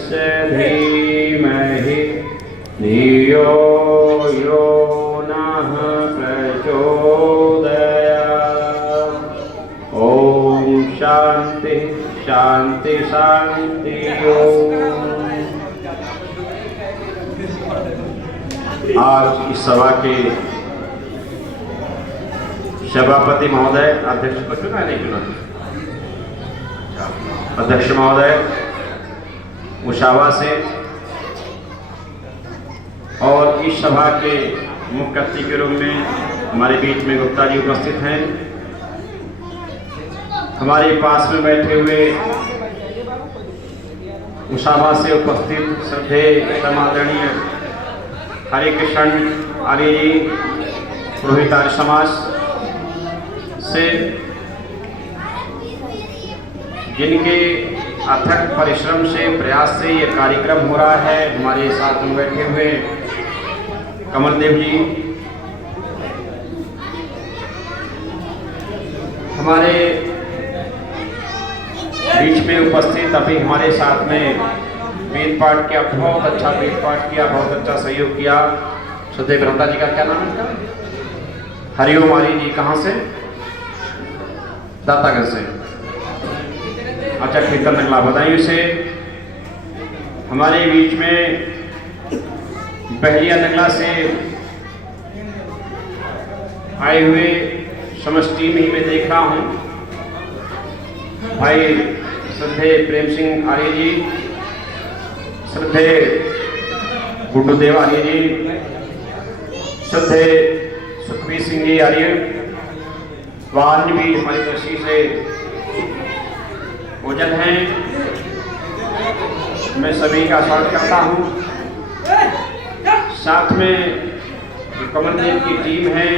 यस्य धीमहि धियो यो नः प्रचोदयात्। ओम शांति शांति शांति। आज इस सभा के सभापति महोदय, अध्यक्ष को चुना नहीं चुना, अध्यक्ष महोदय मुशावा से और इस सभा के मुख्य अतिथि के रूप में हमारे बीच में गुप्ता जी उपस्थित हैं। हमारे पास में बैठे हुए मुशावा से उपस्थित श्रद्धेय समादरणीय हरे कृष्ण आर्य जी, पुरोहित आर्य समाज से, जिनके अथक परिश्रम से प्रयास से ये कार्यक्रम हो रहा है। हमारे साथ में बैठे हुए कमलदेव जी, हमारे बीच में उपस्थित अभी हमारे साथ में वेद पाठ किया, बहुत अच्छा वेद पाठ किया, बहुत अच्छा सहयोग किया श्रद्धेय ब्रह्मता जी का क्या नाम है? हरिओम आर्य जी, कहाँ से? दातागंज से। अच्छा, कीर्तन नगला बदायूं से। हमारे बीच में बहरिया नगला से आए हुए समष्टि में ही मैं देख रहा हूँ भाई श्रद्धेय प्रेम सिंह आर्य जी, श्रद्धेय गुड्डूदेव आर्य जी, श्रद्धेय सुखबीर सिंह जी आर्य, वाहन भी हमारी दृष्टि से ओझल हैं। मैं सभी का स्वागत करता हूँ। साथ में कमलदेव की टीम है,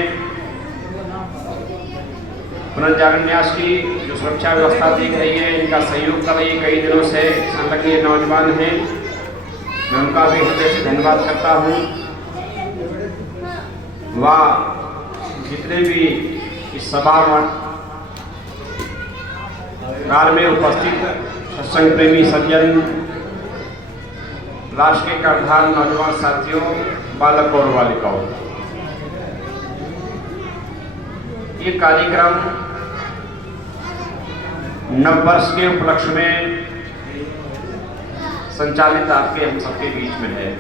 पुनर्जागरण न्यास की जो सुरक्षा व्यवस्था देख रही है, इनका सहयोग कर रही है, कई दिनों से संलग्न नौजवान हैं, मैं उनका भी हृदय से धन्यवाद करता हूँ। वह जितने भी इस सभा में उपस्थित सत्संग प्रेमी सज्जन, राष्ट्र के कर्णधार नौजवान साथियों, बालक और बालिकाओं, ये कार्यक्रम नववर्ष के उपलक्ष्य में संचालित आपके हम सबके बीच में है।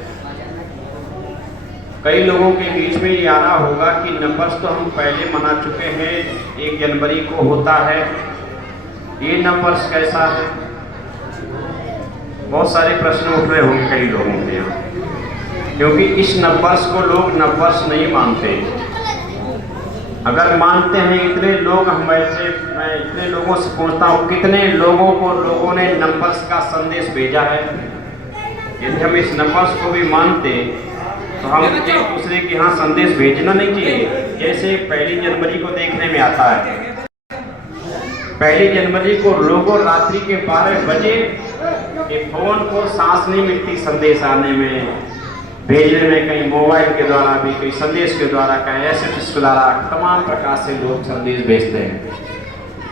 कई लोगों के बीच में ये आना होगा कि नववर्ष तो हम पहले मना चुके हैं, 1 जनवरी को होता है, ये नववर्ष कैसा है? बहुत सारे प्रश्न उठ रहे होंगे कई लोगों के यहाँ, क्योंकि इस नववर्ष को लोग नववर्ष नहीं मानते। अगर मानते हैं इतने लोग, मैं इतने लोगों से पूछता हूँ कितने लोगों को लोगों ने नववर्ष का संदेश भेजा है? यदि हम इस नववर्ष को भी मानते तो हम एक दूसरे के यहाँ संदेश भेजना नहीं चाहिए। जैसे 1 जनवरी को देखने में आता है, 1 जनवरी को लोगों रात्रि के 12 बजे के फोन को सांस नहीं मिलती संदेश आने में, भेजने में, कहीं मोबाइल के द्वारा भी, कहीं संदेश के द्वारा, कहीं SMS के द्वारा, तमाम प्रकार से लोग संदेश भेजते हैं।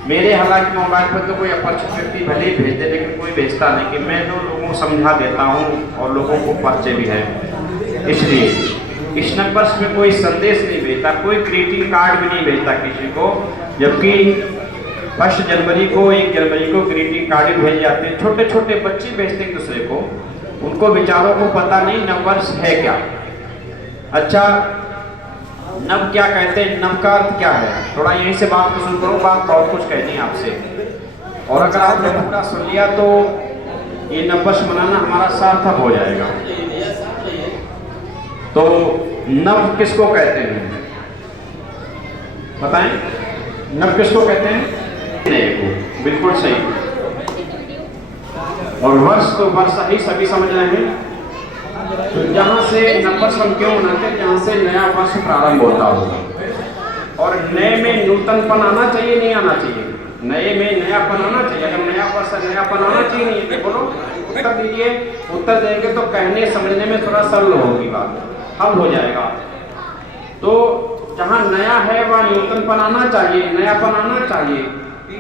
मेरे हालांकि मोबाइल पर तो कोई अपरिचित व्यक्ति भले ही भेज दे, लेकिन कोई भेजता नहीं कि मैं तो लोगों को समझा देता हूँ और लोगों को परिचय भी है। इसलिए इस नववर्ष में कोई संदेश नहीं भेजता, कोई ग्रीटिंग कार्ड भी नहीं भेजता किसी को, जबकि 1 जनवरी को, 1 जनवरी को ग्रीटिंग कार्ड भेज जाते हैं। छोटे छोटे बच्चे भेजते एक दूसरे को, उनको बेचारों को पता नहीं नववर्ष है क्या। अच्छा, नव क्या कहते हैं, नव का अर्थ क्या है? थोड़ा यहीं से बात को शुरू करो, बात बहुत कुछ कहनी है आपसे, और अगर आपने पूरा सुन लिया तो ये नववर्ष मनाना हमारा सार्थक हो जाएगा। तो नव किसको कहते हैं बताएं? नव किसको कहते हैं? नए को, बिल्कुल सही। और वर्ष तो वर्ष ही सभी समझ रहे हैं। तो जहाँ से नववर्ष हम क्यों मनाते हैं? जहाँ से नया वर्ष प्रारंभ होता होगा, और नए में नूतनपन आना चाहिए, नहीं आना चाहिए? नए में नयापन आना चाहिए। अगर नया वर्ष नयापन आना चाहिए, नहीं है? बोलो, उत्तर दीजिए। उत्तर देंगे तो कहने समझने में थोड़ा सरल होगी बात, हल हो जाएगा। तो जहाँ नया है वहाँ नूतनपन आना चाहिए, नयापन आना चाहिए,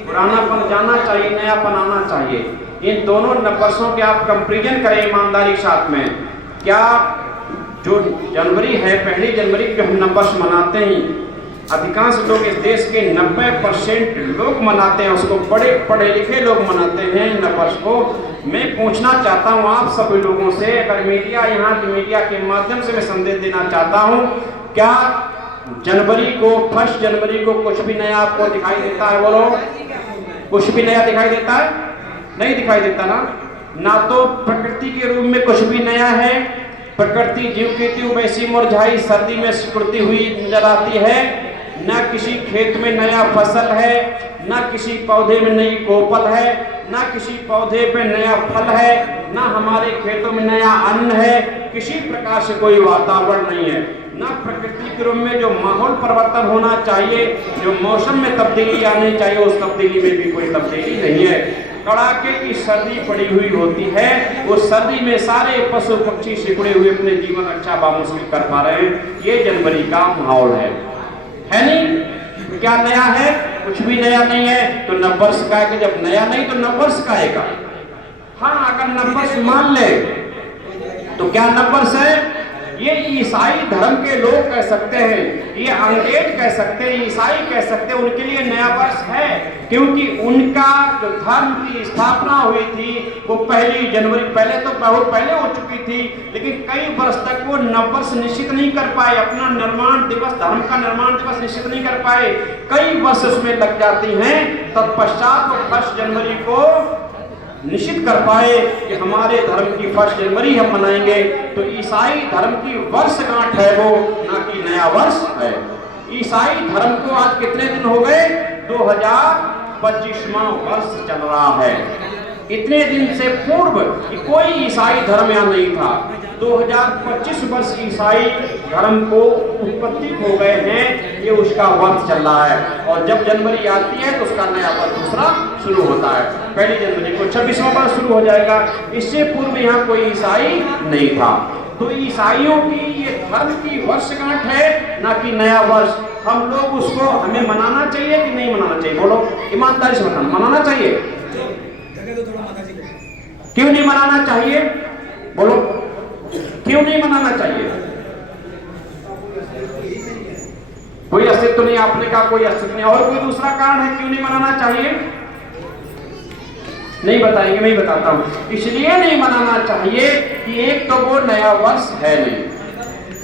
पुरानापन जाना चाहिए, नयापन आना चाहिए। इन दोनों नववर्षों के आप कंपेरिजन करें ईमानदारी के साथ में। क्या जो जनवरी है, 1 जनवरी को हम नववर्ष मनाते हैं, अधिकांश लोग इस देश के 90% लोग मनाते हैं उसको, बड़े पढ़े लिखे लोग मनाते हैं नववर्ष को। मैं पूछना चाहता हूँ आप सभी लोगों से, अगर मीडिया, यहाँ की मीडिया के माध्यम से मैं संदेश देना चाहता हूँ, क्या जनवरी को, 1 जनवरी को कुछ भी नया आपको दिखाई देता है? बोलो, कुछ भी नया दिखाई देता है? नहीं दिखाई देता ना तो प्रकृति के रूप में कुछ भी नया है। प्रकृति ज्यों की त्यों वैसी मुरझाई सर्दी में सिकुड़ती हुई नजर आती है। न किसी खेत में नया फसल है, न किसी पौधे में नई कोपल है, न किसी पौधे पे नया फल है, न हमारे खेतों में नया अन्न है। किसी प्रकार से कोई वातावरण नहीं है, न प्रकृति के रूप में जो माहौल परिवर्तन होना चाहिए, जो मौसम में तब्दीली आनी चाहिए, उस तब्दीली में भी कोई तब्दीली नहीं है। कड़ाके की सर्दी पड़ी हुई होती है, उस सर्दी में सारे पशु पक्षी सिकुड़े हुए अपने जीवन रक्षा बामुश्किल कर पा रहे हैं। ये जनवरी का माहौल है नहीं? क्या नया है? कुछ भी नया नहीं है। तो नववर्ष का है, जब नया नहीं तो नववर्ष का आएगा। हाँ, अगर नववर्ष मान ले तो क्या नववर्ष है? ये ईसाई धर्म के लोग कह सकते हैं, ये अंग्रेज कह सकते हैं, ईसाई कह सकते हैं, उनके लिए नया वर्ष है, क्योंकि उनका जो धर्म की स्थापना हुई थी वो 1 जनवरी, पहले तो बहुत पहले हो चुकी थी, लेकिन कई वर्ष तक वो नववर्ष निश्चित नहीं कर पाए, अपना निर्माण दिवस, धर्म का निर्माण दिवस निश्चित नहीं कर पाए। कई वर्ष उसमें लग जाती हैं, तत्पश्चात वो 1 जनवरी को निश्चित कर पाए कि हमारे धर्म की 1 जनवरी हम मनाएंगे। तो ईसाई धर्म की वर्षगांठ है वो, ना कि नया वर्ष है। ईसाई धर्म को आज कितने दिन हो गए? 2025वां वर्ष चल रहा है। इतने दिन से पूर्व कोई ईसाई धर्म यहाँ नहीं था। 2025 वर्ष ईसाई धर्म को उत्पत्ति हो गए हैं, ये उसका वर्ष चल रहा है। और जब जनवरी आती है तो उसका नया वर्ष दूसरा शुरू होता है। 1 जनवरी को 26वां वर्ष शुरू हो जाएगा। इससे पूर्व यहाँ कोई ईसाई नहीं था। तो ईसाइयों की ये धर्म की वर्षगांठ है, ना कि नया वर्ष। हम लोग उसको, हमें मनाना चाहिए कि नहीं मनाना चाहिए? बोलो ईमानदारी से बताना, मनाना चाहिए? क्यों नहीं मनाना चाहिए? बोलो क्यों नहीं मनाना चाहिए? कोई अस्तित्व नहीं, आपने कहा कोई अस्तित्व नहीं। और कोई दूसरा कारण है क्यों नहीं मनाना चाहिए? नहीं बताएंगे, मैं ही बताता हूं। इसलिए नहीं मनाना चाहिए कि एक तो वो नया वर्ष है नहीं,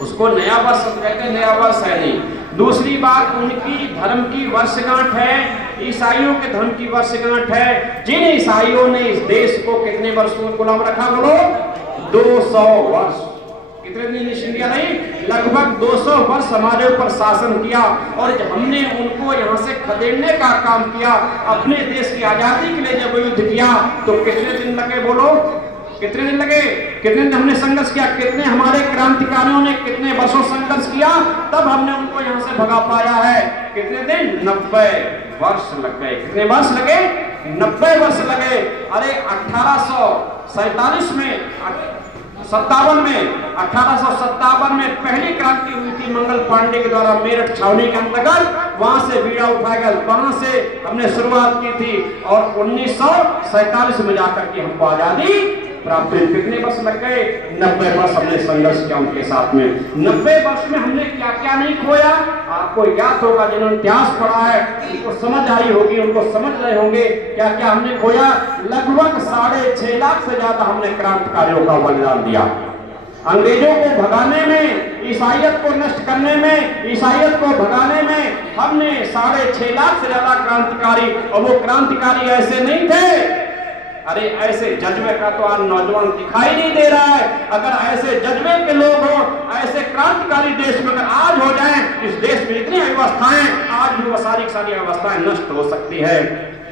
उसको नया वर्ष कहते हैं, नया वर्ष है नहीं। दूसरी बात, उनकी धर्म की वर्षगांठ है, ईसाइयों के धर्म की वर्षगांठ है। जिन ईसाइयों ने इस देश को कितने वर्षों गुलाम रखा? बोलो 200 वर्ष। कितने दिन ईस्ट इंडिया नहीं, लगभग 200 वर्ष हमारे ऊपर शासन किया। और जब हमने उनको यहाँ से खदेड़ने का काम किया, अपने देश की आजादी के लिए जब युद्ध किया, तो कितने दिन लगे? बोलो कितने दिन लगे? कितने दिन हमने संघर्ष किया? कितने हमारे क्रांतिकारियों ने कितने वर्षों संघर्ष किया, तब हमने उनको यहाँ से भगा पाया है। कितने दिन? 90 वर्ष लग गए। कितने वर्ष लगे? 90 वर्ष लगे। अरे 1847 में, 1857 में पहली क्रांति हुई थी मंगल पांडे के द्वारा मेरठ छावनी के अंतर्गत। वहां से बीड़ा उठाया गया, वहां से हमने शुरुआत की थी। और 1947 में जाकर के हमको आजादी प्राप्त हुई। कितने वर्ष लग गए? 90 वर्ष हमने संघर्ष किया उनके साथ में। 90 वर्ष में हमने क्या क्या नहीं खोया? आपको याद होगा, जिन्होंने इतिहास पढ़ा है उनको समझ आई होगी, उनको समझ रहे होंगे क्या क्या हमने खोया। लगभग 6.5 लाख से ज्यादा हमने क्रांतिकारियों का बलिदान दिया। अंग्रेजों को भगाने में, ईसाइयत को नष्ट करने में, ईसाइयत को भगाने में हमने 6.5 लाख से ज्यादा क्रांतिकारी। और वो क्रांतिकारी ऐसे नहीं थे, अरे ऐसे जज्बे का तो आज नौजवान दिखाई नहीं दे रहा है। अगर ऐसे जज्बे के लोग हो, ऐसे क्रांतिकारी देश में अगर आज हो जाएं, इस देश में इतनी व्यवस्थाएं, आज भी वो सारी व्यवस्थाएं नष्ट हो सकती है।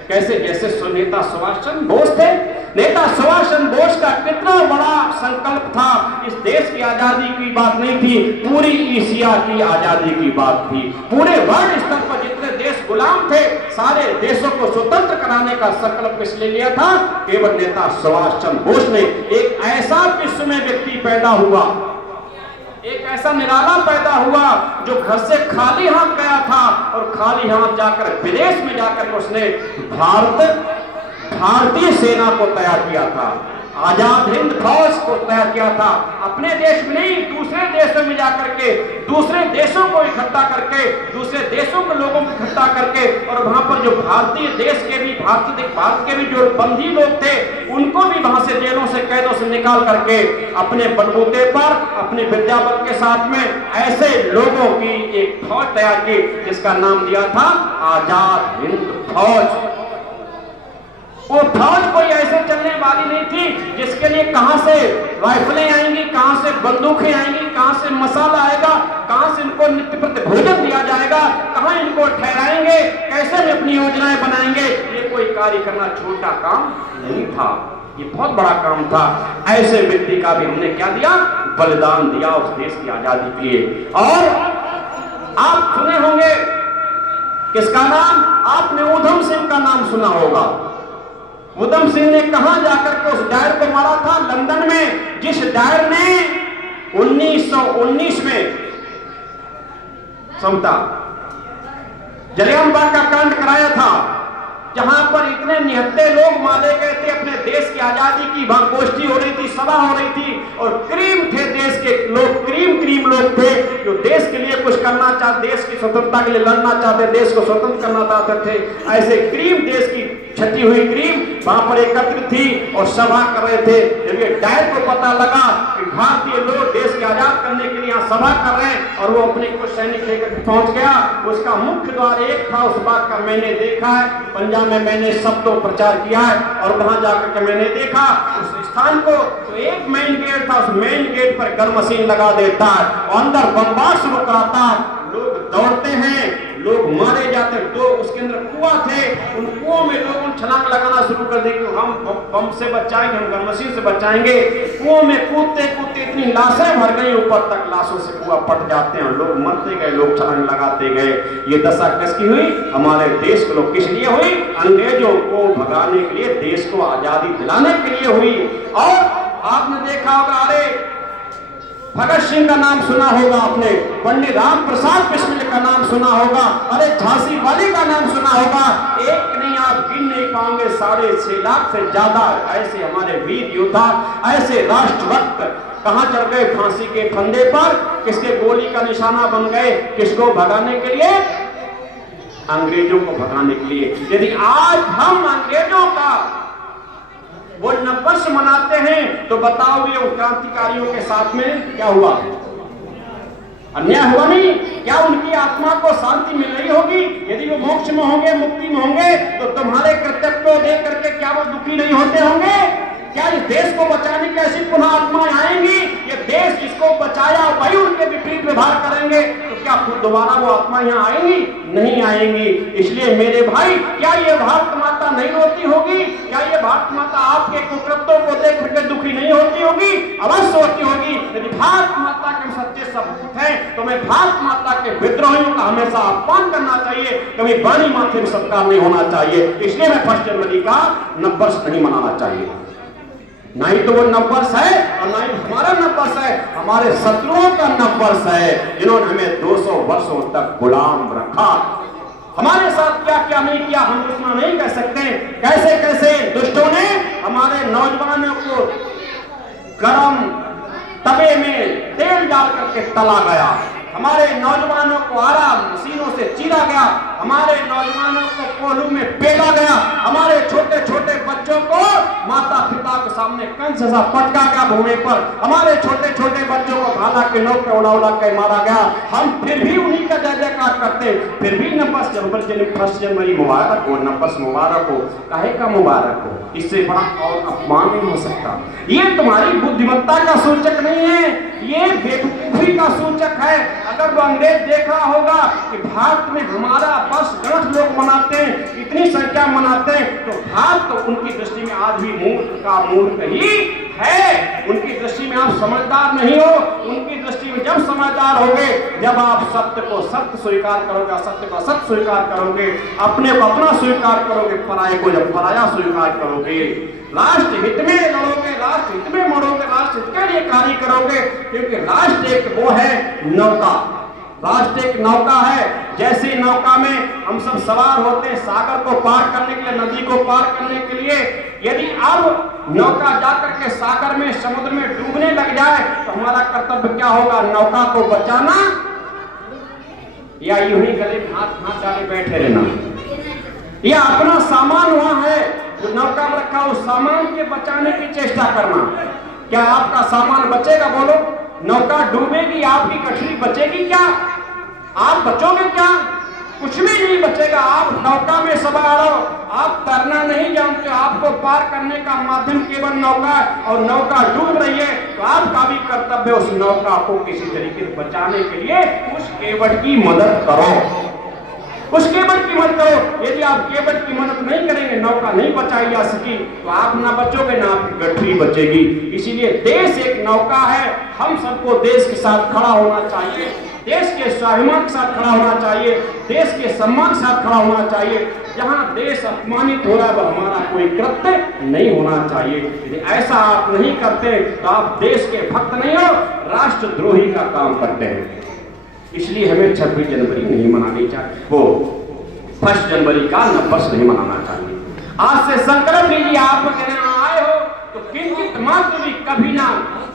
कैसे? जैसे नेता सुभाष चंद्र बोस थे। नेता सुभाष चंद्र बोस का कितना बड़ा संकल्प था। इस देश की आजादी की बात नहीं थी, पूरी एशिया की आजादी की बात थी। पूरे वर्ल्ड स्तर पर जितने देश गुलाम थे, सारे देशों को स्वतंत्र कराने का संकल्प किसने लिया था? केवल नेता सुभाष चंद्र बोस ने। एक ऐसा विश्व में व्यक्ति पैदा हुआ, एक ऐसा निराला पैदा हुआ जो घर से खाली हाथ गया था और खाली हाथ जाकर विदेश में जाकर उसने भारत भारतीय सेना को तैयार किया था, आजाद हिंद फौज को तैयार किया था। अपने देश में नहीं, दूसरे देशों में जाकर के दूसरे देशों को इकट्ठा करके, दूसरे देशों के लोगों को इकट्ठा करके, और वहां पर जो भारतीय देश के भी भारत के भी जो बंदी लोग थे उनको भी वहां से जेलों से कैदों से निकाल करके अपने बलबूते पर अपने विद्या बल के साथ में ऐसे लोगों की एक फौज तैयार की जिसका नाम दिया था आजाद हिंद फौज। वो फौज कोई ऐसे चलने वाली नहीं थी जिसके लिए कहां से राइफलें आएंगी, कहां से बंदूकें आएंगी, कहां से मसाला आएगा, कहां से इनको नित्य प्रति भोजन दिया जाएगा, कहां इनको ठहराएंगे, कैसे वे अपनी योजनाएं बनाएंगे। ये कोई कार्य करना छोटा काम नहीं था, ये बहुत बड़ा काम था। ऐसे व्यक्ति का भी हमने क्या दिया, बलिदान दिया उस देश की आजादी के लिए। और आप सुने होंगे किसका नाम, आपने ऊधम सिंह का नाम सुना होगा। ऊधम सिंह ने कहां जाकर के उस डायर को मारा था, लंदन में, जिस डायर ने 1919 में समता जलियांवाला का कांड कराया था, जहां पर इतने निहत्थे लोग मारे गए थे। अपने देश की आजादी की वहां गोष्ठी हो रही थी, सभा हो रही थी, और क्रीम थे देश के लोग, क्रीम लोग थे जो देश के लिए कुछ करना चाहते, देश की स्वतंत्रता के लिए लड़ना चाहते, देश को स्वतंत्र करना चाहते थे। ऐसे क्रीम, देश की छटी हुई क्रीम वहां पर एकत्रित थी और सभा कर रहे थे। जब ये डायर को पता लगा कि भारतीय लोग देश को आजाद करने के लिए यहाँ सभा कर रहे हैं, और वो अपने कुछ सैनिक लेकर पहुंच गया। उसका मुख्य द्वार एक था, उस बात का मैंने देखा है, पंजाब में मैंने शब्दों प्रचार किया है, और वहां जाकर के मैंने देखा उस स्थान को, तो एक मेन गेट था, उस मेन गेट पर गन मशीन लगा देता है और अंदर बमबार शुरू कराता है। लोग दौड़ते हैं, लोग मारे जाते हैं। तो उसके अंदर कुआं थे, उन कुओं में लोगों ने छलांग लगाना शुरू कर दी कि हम बम से बचाएंगे, हम गन मशीन से बचाएंगे। कुओं में कूदते कूदते इतनी लाशें भर गई ऊपर तक, लाशों से कुआं फट जाते हैं, लोग मरते गए, लोग छलांग लगाते गए। ये दशा किसकी हुई, हमारे देश के लोग किस लिए हुई, अंग्रेजों को भगाने के लिए, देश को आजादी दिलाने के लिए हुई। और आपने देखा होगा, अरे भगत सिंह का नाम सुना होगा आपने, पंडित राम प्रसाद बिस्मिल का नाम सुना होगा, अरे झांसी वाली का नाम सुना होगा। एक नहीं, आप गिन नहीं पाओगे, 6.5 लाख से ज्यादा ऐसे हमारे वीर योद्धा, ऐसे राष्ट्रभक्त कहां चढ़ गए, फांसी के फंदे पर, किसके गोली का निशाना बन गए, किसको भगाने के लिए, अंग्रेजों को भगाने के लिए। यदि आज हम अंग्रेजों का वो नववर्ष मनाते हैं तो बताओ ये क्रांतिकारियों के साथ में क्या हुआ, अन्याय हुआ नहीं? क्या उनकी आत्मा को शांति मिल रही होगी? यदि वो मोक्ष में होंगे, मुक्ति में होंगे, तो तुम्हारे कर्तव्य को देख करके क्या वो दुखी नहीं होते होंगे? क्या इस देश को बचाने की ऐसी पुनः आत्माएं आएंगी? ये देश जिसको बचाया वही उनके विपरीत व्यवहार करेंगे, तो क्या फिर दोबारा वो आत्मा यहाँ आएंगी? नहीं आएंगी। इसलिए मेरे भाई, क्या ये भारत माता नहीं रोती होगी? क्या ये भारत माता आपके कुकृत्यों को देख करके दुखी नहीं होती होगी? अवश्य होती होगी। यदि भारत माता के सच्चे सपूत हैं तो मैं भारत माता के विद्रोहियों का हमेशा अपमान करना चाहिए, कभी बानी माथे में सत्कार नहीं होना चाहिए। इसलिए मैं 1 जनवरी का नववर्ष नहीं मनाना चाहिए। ना ही तो वो नववर्ष है और ना ही हमारा नववर्ष है, हमारे शत्रुओं का नववर्ष है, जिन्होंने हमें 200 वर्षों तक गुलाम रखा। हमारे साथ क्या क्या नहीं किया हम उतना नहीं कह सकते। कैसे कैसे दुष्टों ने हमारे नौजवानों को गरम तवे में तेल डाल करके तला गया, हमारे नौजवानों को आरा मशीनों से चीरा गया, हमारे नौजवानों को कोल्हू में पेला गया, हमारे छोटे छोटे बच्चों को माता पिता के सामने कंस सा पटका गया भूमि पर, हमारे छोटे छोटे बच्चों को भाला के नोक पे उड़ा उड़ा के मारा गया। हम फिर भी उन्हीं का जय जयकार करते, फिर भी नववर्ष 1 जनवरी मुबारक हो, नववर्ष मुबारक हो। काहे का मुबारक हो? इससे बड़ा और अपमान नहीं हो सकता। ये तुम्हारी बुद्धिमत्ता का सूचक नहीं है, ये बेवकूफी का सूचक है। अगर वो अंग्रेज देख रहा होगा कि भारत में हमारा बस 10 लोग मनाते हैं, इतनी संख्या मनाते हैं, तो भारत तो उनकी दृष्टि में आज भी मूर्ख का मूर्ख ही है। उनकी दृष्टि में आप समझदार नहीं हो। उनकी दृष्टि में जब समझदार होगे, जब आप सत्य को सत्य स्वीकार करोगे, असत्य को असत्य स्वीकार करोगे, अपने को अपना स्वीकार करोगे, पराये को जब पराया स्वीकार करोगे, राष्ट्र हित में लड़ोगे, राष्ट्र हित में मरोगे, राष्ट्र हित के लिए कार्य करोगे। क्योंकि राष्ट्र एक वो है नौका, राष्ट्र एक नौका है। जैसे नौका में हम सब सवार होते हैं सागर को पार करने के लिए, नदी को पार करने के लिए, यदि अब नौका जाकर के सागर में, समुद्र में डूबने लग जाए तो हमारा कर्तव्य क्या होगा? नौका को बचाना या यूं ही गले में हाथ डाले बैठे रहना, या अपना सामान वहां है जो नौका में रखा, उस सामान के बचाने की चेष्टा करना। क्या आपका सामान बचेगा? बोलो। नौका डूबेगी, आपकी कठरी बचेगी क्या? आप बचोगे क्या? कुछ भी नहीं बचेगा। आप नौका में सवार हो, आप तैरना नहीं जानते, आपको पार करने का माध्यम केवल नौका, और नौका डूब रही है तो आपका भी कर्तव्य उस नौका को किसी तरीके से बचाने के लिए उस केवट की मदद करो, उस केवट की मदद करो। यदि आप केवट की मदद नहीं करेंगे, नौका नहीं बचाई जा सकी, तो आप ना बचोगे ना आपकी गठरी बचेगी। इसीलिए देश एक नौका है, हम सबको देश के साथ खड़ा होना चाहिए, देश के स्वाभिमान के साथ खड़ा होना चाहिए, देश के सम्मान के साथ खड़ा होना चाहिए। जहां देश अपमानित हो रहा है वह हमारा कोई कृत्य नहीं होना चाहिए। यदि ऐसा आप नहीं करते तो आप देश के भक्त नहीं हो, राष्ट्रद्रोही का काम करते हैं। इसलिए हमें 26 जनवरी नहीं मनानी चाहिए, वो 1 जनवरी का नववर्ष नहीं मनाना चाहिए। आज से संकल्प लीजिए, आप यहाँ आए हो तो किंचित मात्र भी कभी ना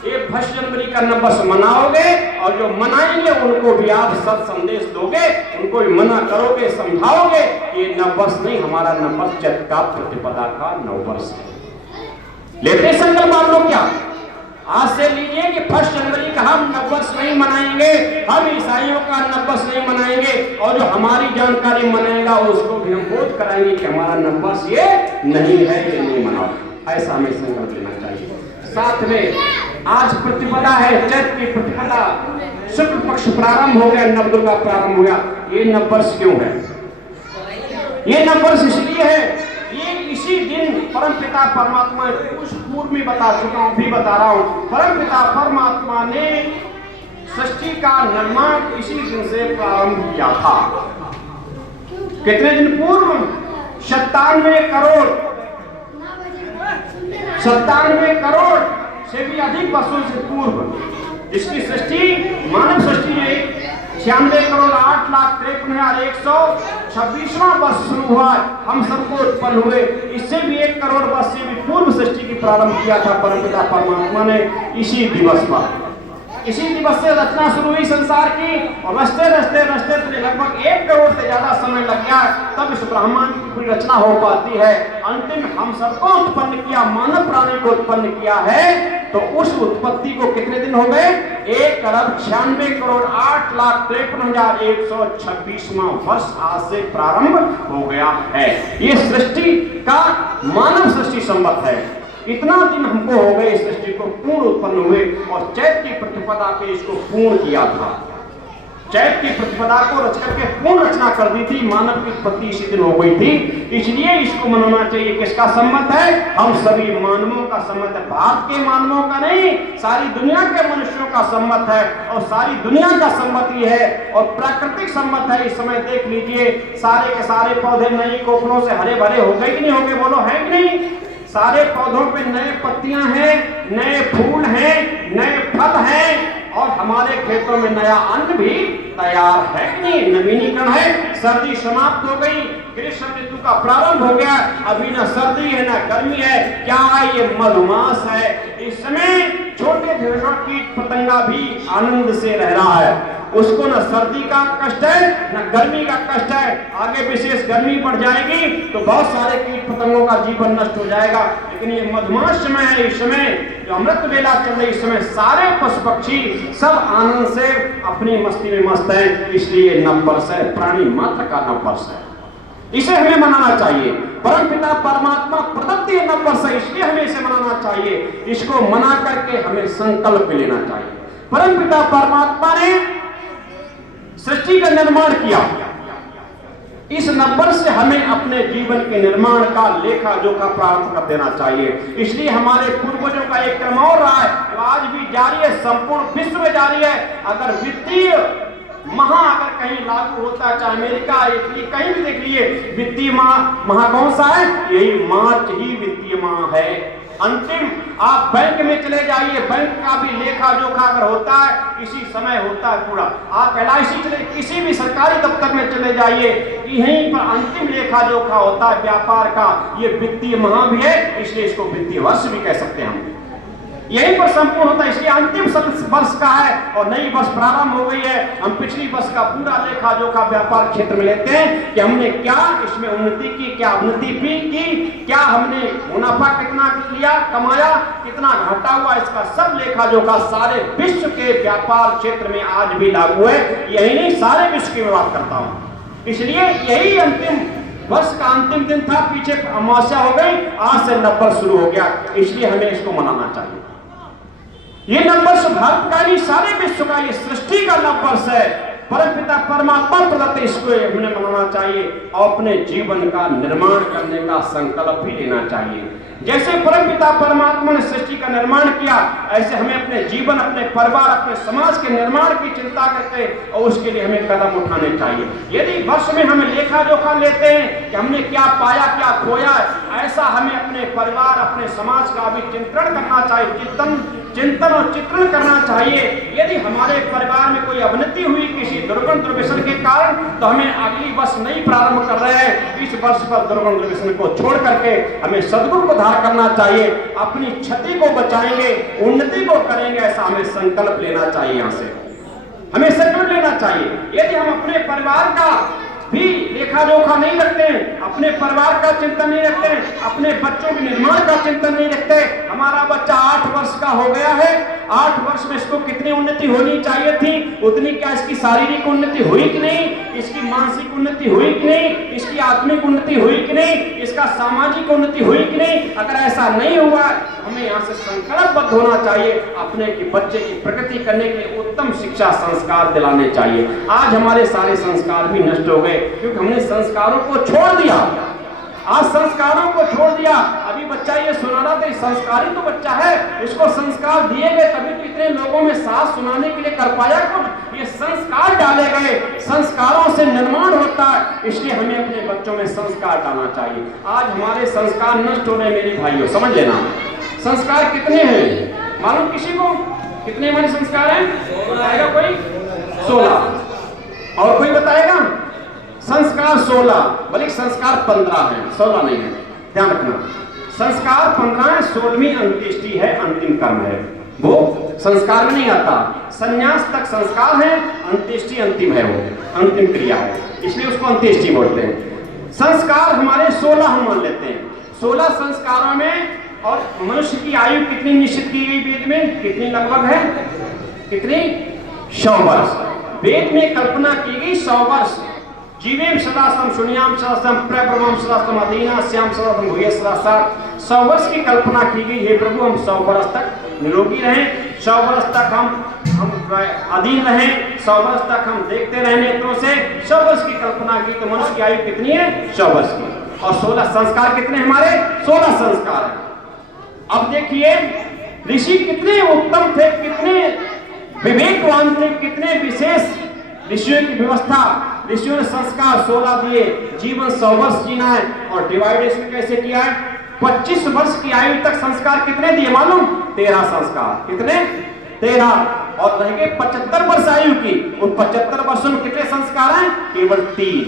ये 1 जनवरी का नववर्ष मनाओगे, और जो मनाएंगे उनको भी आप सत संदेश दोगे, उनको भी मना करोगे, समझाओगे कि ये नववर्ष नहीं, हमारा नववर्ष चैत्र का प्रतिपदा का नववर्ष है। लेते संकल्प आप लोग क्या आज से लीजिए कि 1 जनवरी का हम नववर्ष नहीं मनाएंगे, हम ईसाइयों का नववर्ष नहीं मनाएंगे, और जो हमारी जानकारी मनाएगा उसको भी हम बोध कराएंगे कि हमारा नववर्ष ये नहीं है, ये नहीं मनाओ। ऐसा हमें संकल्प लेना चाहिए। साथ में आज प्रतिपदा है, चैत्र की प्रतिपदा, शुक्ल पक्ष प्रारंभ हो गया, नवदुर्गा प्रारंभ हो गया। ये नववर्ष क्यों है? ये नववर्ष इसलिए है, ये इसी दिन परमपिता परमात्मा, कुछ पूर्व में बता चुका हूं, भी बता रहा हूं, परमपिता परमात्मा ने सृष्टि का निर्माण इसी दिन से प्रारंभ किया था। कितने दिन पूर्व? 97 करोड़ से भी अधिक वर्षों से पूर्व इसकी सृष्टि, मानव सृष्टि ने 96,08,53,126वां वर्ष शुरू हुआ, हम सबको उत्पन्न हुए। इससे भी 1 करोड़ वर्ष से भी पूर्व सृष्टि की प्रारंभ किया था परमपिता परमात्मा ने इसी दिवस पर। इसी दिवस से रचना शुरू हुई संसार की, और रचते रचते रचते लगभग 1 करोड़ से ज्यादा समय लग गया, तब इस ब्रह्मांड की पूरी रचना हो पाती है। अंतिम हम सबको उत्पन्न किया, मानव प्राणी को उत्पन्न किया है, तो उस उत्पत्ति को कितने दिन हो गए? 1,96,08,53,126वां वर्ष आज से प्रारंभ हो गया है। ये सृष्टि का मानव सृष्टि संवत है। इतना दिन हमको हो गए इस सृष्टि को पूर्ण उत्पन्न हुए, और चैत्र की प्रतिपदा पे इसको पूर्ण किया था। चैत्र की प्रतिपदा को रच करके पूर्ण रचना कर दी थी, मानव की उत्पत्ति इसी दिन हो गई थी। इसलिए इसको मनाना चाहिए। किसका सम्मत है? हम सभी मानवों का सम्मत है, भारत के मानवों का नहीं, सारी दुनिया के मनुष्यों का सम्मत है, और सारी दुनिया का सम्मति है, और प्राकृतिक सम्मत है। इस समय देख लीजिए, सारे के सारे पौधे नई कोपलों से हरे भरे हो गए कि नहीं हो गए? बोलो, है कि नहीं? सारे पौधों पे नए पत्तियां हैं, नए फूल हैं, नए फल हैं, और हमारे खेतों में नया अन्न भी तैयार है कि नहीं? नवीनीकरण है। सर्दी समाप्त हो गई, ग्रीष्म ऋतु का प्रारंभ हो गया। अभी ना सर्दी है ना गर्मी है, क्या है? ये मधुमास है। इस समय छोटे छोटे कीट पतंगा भी आनंद से रह रहा है, उसको ना सर्दी का कष्ट है ना गर्मी का कष्ट है। आगे विशेष गर्मी बढ़ जाएगी तो बहुत सारे कीट पतंगों का जीवन नष्ट हो जाएगा। लेकिन ये मधुमास समय है, इस समय जो अमृत वेला चल रही, इस समय सारे पशु पक्षी सब आनंद से अपनी मस्ती में मस्त है। इसलिए नववर्ष है, प्राणी मात्र का नववर्ष है, इसे हमें मनाना चाहिए। परमपिता परमात्मा प्रदत्त ये नववर्ष है, इसलिए हमें इसे मनाना चाहिए। इसको मना करके हमें संकल्प लेना चाहिए। परमपिता परमात्मा ने सृष्टि का निर्माण किया, इस नववर्ष से हमें अपने जीवन के निर्माण का लेखा जोखा प्राप्त कर देना चाहिए। इसलिए हमारे पूर्वजों का एक क्रम और रहा है जो आज भी जारी है, संपूर्ण विश्व में जारी है। अगर वित्तीय अगर कहीं लागू होता है, चाहे अमेरिका, इटली, कहीं भी देख लीजिए, वित्तीय माह कौन सा है? यही मार्च ही वित्तीय माह है। अंतिम आप बैंक में चले जाइए, बैंक का भी लेखा जोखा अगर होता है इसी समय होता है पूरा। आप LIC चले, किसी भी सरकारी दफ्तर में चले जाइए, यहीं पर अंतिम लेखा जोखा होता है व्यापार का। ये वित्तीय माह भी है, इसलिए इसको वित्तीय वर्ष भी कह सकते हैं हम। यहीं पर संपूर्ण होता है, इसलिए अंतिम वर्ष का है और नई वर्ष प्रारंभ हो गई है। हम पिछली वर्ष का पूरा लेखा जोखा व्यापार क्षेत्र में लेते हैं कि हमने क्या इसमें उन्नति की, क्या अवनति की, क्या हमने मुनाफा कितना लिया, कमाया, कितना घाटा हुआ, इसका सब लेखा जोखा सारे विश्व के व्यापार क्षेत्र में आज भी लागू है। यही नहीं, सारे विश्व की मैं बात करता हूं। इसलिए यही अंतिम वर्ष का अंतिम दिन था, पीछे अमावस्या हो गई, आज से नववर्ष शुरू हो गया, इसलिए हमें इसको मनाना चाहिए। ये नववर्ष भारत का नहीं, सारे विश्व का, ये सृष्टि का नववर्ष है। परमपिता परमात्मा प्रदत्त, इसको हमें मनाना चाहिए और अपने जीवन का निर्माण करने का संकल्प भी लेना चाहिए। जैसे परमपिता परमात्मा ने सृष्टि का निर्माण किया, ऐसे हमें अपने जीवन, अपने परिवार, अपने समाज के निर्माण की चिंता करके और उसके लिए हमें कदम उठाने चाहिए। यदि वर्ष में हम लेखा जोखा लेते हैं कि हमने क्या पाया, क्या खोया, ऐसा हमें अपने परिवार, अपने समाज का भी चिंतन करना चाहिए, चिंतन और चित्रण करना चाहिए। यदि हमारे परिवार में कोई अवनति हुई किसी दुर्गुण दुर्व्यसन के कारण, तो हमें अगली वर्ष नहीं प्रारंभ कर रहे हैं, इस वर्ष पर दुर्गुण दुर्व्यसन को छोड़ करके हमें सद्गुण को धारण करना चाहिए, अपनी क्षति को बचाएंगे, उन्नति को करेंगे, ऐसा हमें संकल्प लेना चाहिए। यहाँ से हमें संकल्प लेना चाहिए। यदि हम अपने परिवार का भी लेखा जोखा नहीं रखते हैं, अपने परिवार का चिंतन नहीं रखते हैं, अपने बच्चों के निर्माण का चिंतन नहीं रखते, हमारा बच्चा 8 वर्ष का हो गया है, 8 वर्ष में इसको कितनी उन्नति होनी चाहिए थी, उतनी क्या इसकी शारीरिक उन्नति हुई कि नहीं, इसकी मानसिक उन्नति हुई कि नहीं, इसकी आत्मिक उन्नति हुई कि नहीं, इसका सामाजिक उन्नति हुई कि नहीं? अगर ऐसा नहीं हुआ, हमें यहाँ से संकल्पबद्ध होना चाहिए, अपने की बच्चे की प्रगति करने के लिए उत्तम शिक्षा संस्कार दिलाने चाहिए। आज हमारे सारे संस्कार भी नष्ट हो गए क्योंकि हमने संस्कारों को छोड़ दिया। आज संस्कारों को छोड़ दिया। अभी बच्चा ये सुना रहा था, संस्कारी तो बच्चा है, इसको संस्कार दिए गए तभी तो इतने लोगों में साथ सुनाने के लिए कर पाया कुछ। ये संस्कार डाले गए, संस्कारों से निर्माण होता है, इसलिए हमें अपने बच्चों में संस्कार डालना चाहिए। आज हमारे संस्कार नष्ट हो रहे मेरे भाइयों, समझ लेना। संस्कार कितने हैं मालूम किसी को? कितने हमारे संस्कार हैं बताएगा कोई? 16। और कोई बताएगा? संस्कार 16, बल्कि संस्कार 15 है, 16 नहीं है, ध्यान रखना। संस्कार 15 है, 16वीं अंत्येष्टि है, अंतिम कर्म है, वो संस्कार में नहीं आता। संन्यास तक संस्कार है, अंत्येष्टि अंतिम है, वो अंतिम क्रिया है, इसलिए उसको अंत्येष्टि बोलते हैं। संस्कार हमारे 16 हम मान लेते हैं। 16 संस्कारों में, और मनुष्य की आयु कितनी निश्चित की गई वेद में? कितनी लगभग है? कितनी? 100 वर्ष। वेद में कल्पना की गई 100 वर्ष। जीवेम सदास्तम शून्याम सदास्तम प्रब्रह्मम सदास्तम अधीना श्याम सदास्तम भूये सदा। 100 वर्ष की कल्पना की गई। हे प्रभु, हम 100 वर्ष तक निरोगी रहें, 100 वर्ष तक हम अधीन रहें, 100 वर्ष तक हम देखते रहे नेत्रों से। 100 वर्ष की कल्पना की तो मनुष्य की आयु कितनी है? 100 वर्ष की। और 16 संस्कार कितने हमारे? 16 संस्कार है। अब देखिए ऋषि कितने उत्तम थे, कितने विवेकवान थे, कितने विशेष ऋषियों की व्यवस्था। ऋषियों ने संस्कार 16 दिए, जीवन 100 वर्ष जीना है, और डिवाइडेशन कैसे किया है? 25 वर्ष की आयु तक संस्कार कितने दिए मालूम? 13 संस्कार। कितने? 13। और रह गए 75 वर्ष आयु की। उन 75 वर्षों में कितने संस्कार हैं? केवल 3।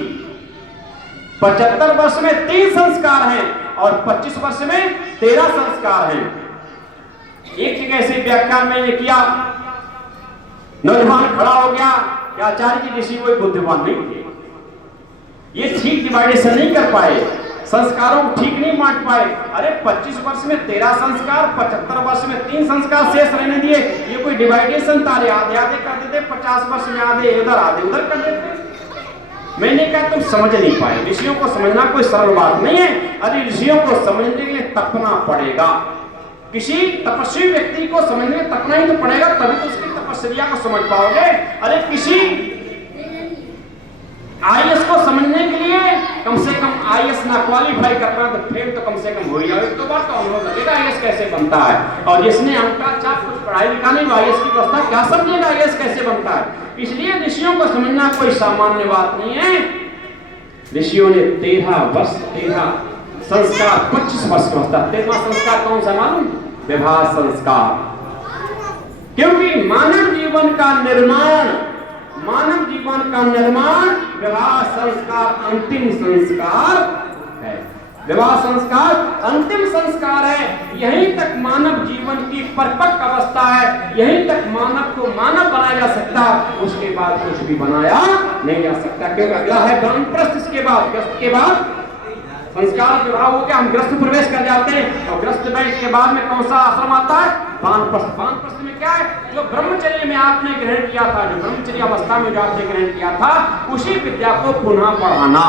75 वर्ष में 3 संस्कार हैं और 25 वर्ष में 13 संस्कार हैं। एक जगह से व्याख्यान मैंने किया, नौजवान खड़ा हो गया कि आचार्य जी ऋषि कोई बुद्धिमान नहीं थे, ये ठीक डिवाइडेशन नहीं कर पाए, संस्कारों को ठीक नहीं बांट पाए। अरे 25 वर्ष में 13 संस्कार, 75 वर्ष में 3 संस्कार शेष रहने दिए, ये कोई डिवाइडेशन था? आधे आधे कर देते, 50 वर्ष में आधे उधर आधे उधर कर देते। मैंने कहा तुम समझ नहीं पाए, ऋषियों को समझना कोई सरल बात नहीं है। अरे ऋषियों को समझने के लिए तपना पड़ेगा, किसी तपस्वी व्यक्ति को समझने में तपना ही तो पड़ेगा, तभी तो उसकी तपस्या को समझ पाओगे। अरे किसी आईएएस को समझने के लिए कम से कम आईएएस ना क्वालिफाई करना तो फेल तो कम से कम हो ही जाए, तो बात तो अनुभव लगेगा आईएएस कैसे बनता है। और जिसने अंका चाप कुछ पढ़ाई लिखा नहीं, आईएएस की व्यवस्था क्या समझेगा आईएएस कैसे बनता है। इसलिए ऋषियों को समझना कोई सामान्य बात नहीं है। ऋषियों ने 13 वर्ष 13 संस्कार 25 वर्ष का होता है। 13वां संस्कार कौन सा मालूम? विवाह संस्कार। क्योंकि मानव जीवन का निर्माण विवाह संस्कार अंतिम संस्कार है। विवाह संस्कार अंतिम संस्कार है। यहीं तक मानव जीवन की परिपक्व अवस्था है, यहीं तक मानव को मानव बनाया जा सकता, उसके बाद कुछ भी बनाया नहीं जा सकता। क्योंकि अगला है वानप्रस्थ। इसके बाद संस्कार विवाह हो गया, हम गृहस्थ प्रवेश कर जाते हैं और गृहस्थ में के बाद में कौन सा आश्रम आता है? वानप्रस्थ। वानप्रस्थ में क्या है? जो ब्रह्मचर्य में आपने ग्रहण किया था, जो ब्रह्मचर्य अवस्था में जो आपने ग्रहण किया था, उसी विद्या को पुनः पढ़ाना,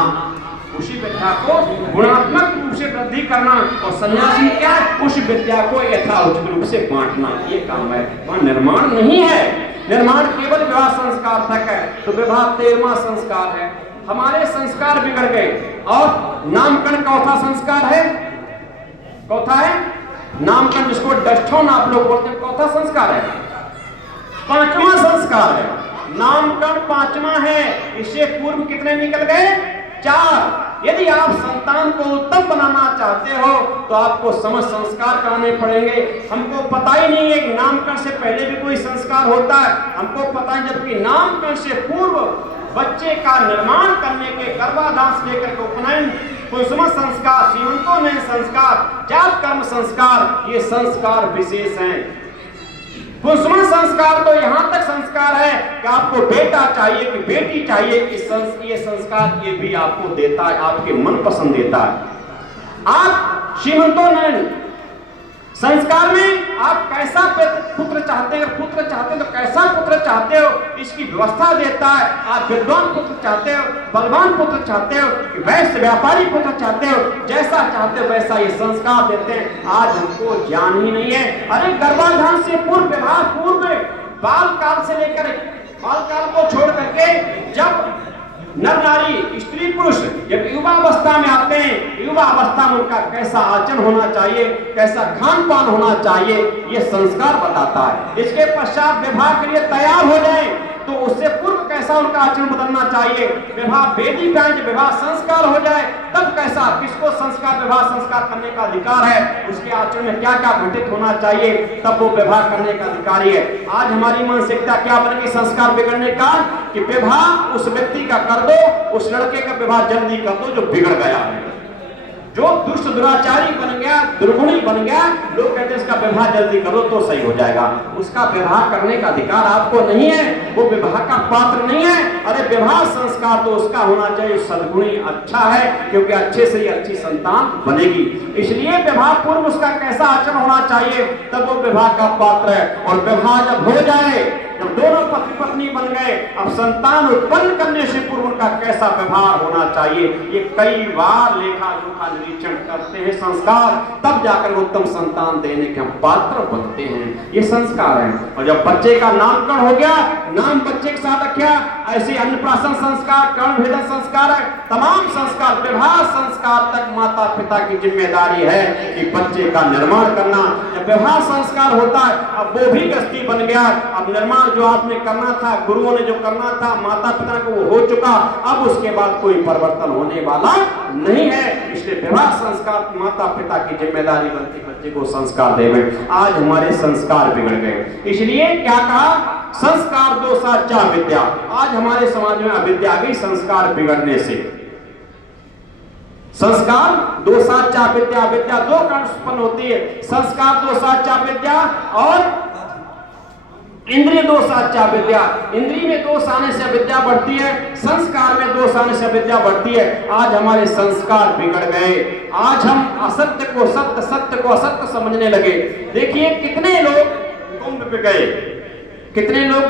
उसी विद्या को गुणात्मक रूप से वृद्धि करना। और सन्यास में क्या है? उस विद्या को यथाउचित रूप से बांटना, ये काम है। वह निर्माण नहीं है। निर्माण केवल विवाह संस्कार तक है। तो विवाह 13वां संस्कार है। हमारे संस्कार बिगड़ गए। और नामकरण चौथा संस्कार है। चौथा है नामकरण, जिसको डस्टोन आप लोग बोलते हैं, चौथा संस्कार है। 5वां संस्कार है नामकरण, 5वां है। इससे पूर्व कितने निकल गए? 4। यदि आप संतान को उत्तम बनाना चाहते हो तो आपको समस्त संस्कार कराने पड़ेंगे। हमको पता ही नहीं है कि नामकरण से पहले भी कोई संस्कार होता है, हमको पता है। जबकि नामकरण से पूर्व बच्चे का निर्माण करने के गर्भाधान से लेकर के उपनयन, कुसुम संस्कार, सीमंतोन्नयन संस्कार, जात कर्म संस्कार, ये संस्कार विशेष हैं। कुसुम संस्कार तो यहाँ तक संस्कार है कि आपको बेटा चाहिए कि बेटी चाहिए, ये संस्कार ये भी आपको देता है, आपके मन पसंद देता है। आप सीमंतोन्नयन संस्कार में आप कैसा पुत्र चाहते हैं, अगर पुत्र चाहते हैं तो कैसा पुत्र चाहते हो, इसकी व्यवस्था देता है। आप विद्वान पुत्र चाहते हो, बलवान पुत्र चाहते हो, वैश्य व्यापारी पुत्र चाहते हो, जैसा चाहते हो वैसा ये संस्कार देते हैं। आज हमको ज्ञान ही नहीं है। अरे गर्भाधान से पूर्व, विवाह पूर्व, बाल काल से लेकर बाल काल को छोड़ करके जब नर नारी स्त्री पुरुष जब युवा अवस्था में आते हैं, युवा अवस्था में उनका कैसा आचरण होना चाहिए, कैसा खान पान होना चाहिए, ये संस्कार बताता है। इसके पश्चात विवाह के लिए तैयार हो जाए तो उससे पूर्व कैसा उनका आचरण बदलना चाहिए। विवाह वेदी विवाह संस्कार हो जाए तब कैसा, किसको संस्कार विवाह संस्कार करने का अधिकार है, उसके आचरण में क्या क्या घटित होना चाहिए, तब वो विवाह करने का अधिकारी है। आज हमारी मानसिकता क्या बन गई संस्कार बिगड़ने का, कि विवाह उस व्यक्ति का कर दो, उस लड़के का विवाह जल्दी कर दो जो बिगड़ गया है, जो दुष्ट दुराचारी बन गया, दुर्गुणी बन गया, लोग कहते हैं इसका विवाह जल्दी करो तो सही हो जाएगा। उसका विवाह करने का अधिकार आपको नहीं है, वो विवाह का पात्र नहीं है। अरे विवाह संस्कार तो उसका होना चाहिए सद्गुणी, अच्छा है, क्योंकि अच्छे से ही अच्छी संतान बनेगी। इसलिए विवाह पूर्व उसका कैसा आचरण होना चाहिए, तब वो विवाह का पात्र है। और विवाह जब हो जाए, जब दोनों पति पत्नी बन गए, अब संतान उत्पन्न करने से पूर्व उनका कैसा व्यवहार होना चाहिए, ये कई बार लेखा जोखा निरीक्षण करते हैं संस्कार, तब जाकर उत्तम संतान देने के हम पात्र बनते हैं। ये संस्कार है। और जब बच्चे का नामकरण हो गया, नाम बच्चे के साथ रखा, ऐसे अन्नप्राशन संस्कार, कर्ण भेदन संस्कार है, तमाम संस्कार, विवाह संस्कार तक माता पिता की जिम्मेदारी है कि बच्चे का निर्माण करना। जब विवाह संस्कार होता है, अब वो भी गृहस्थी बन गया, अब निर्माण जो आपने करना था, गुरुओं ने जो करना था, माता पिता को वो हो चुका, अब उसके बाद कोई परिवर्तन होने वाला नहीं है। इसलिए विवाह संस्कार माता पिता की जिम्मेदारी बनती बच्चे को संस्कार देवे। आज हमारे संस्कार बिगड़ गए। इसलिए क्या कहा, संस्कार दोषा च विद्या। आज हमारे समाज में अविद्या गई संस्कार बिगड़ने से। संस्कार दोषा च विद्या, विद्या दो कारण उत्पन्न होती है, संस्कार दोषा च विद्या और इंद्रिय दोषाचा विद्या। इंद्रिय में दोष आने से विद्या बढ़ती है, संस्कार में दोष आने से विद्या बढ़ती है। आज हमारे संस्कार बिगड़ गए। आज हम असत्य को सत्य, सत्य को असत्य समझने लगे। देखिए कितने लोग कुंभ पे गए, कितने लोग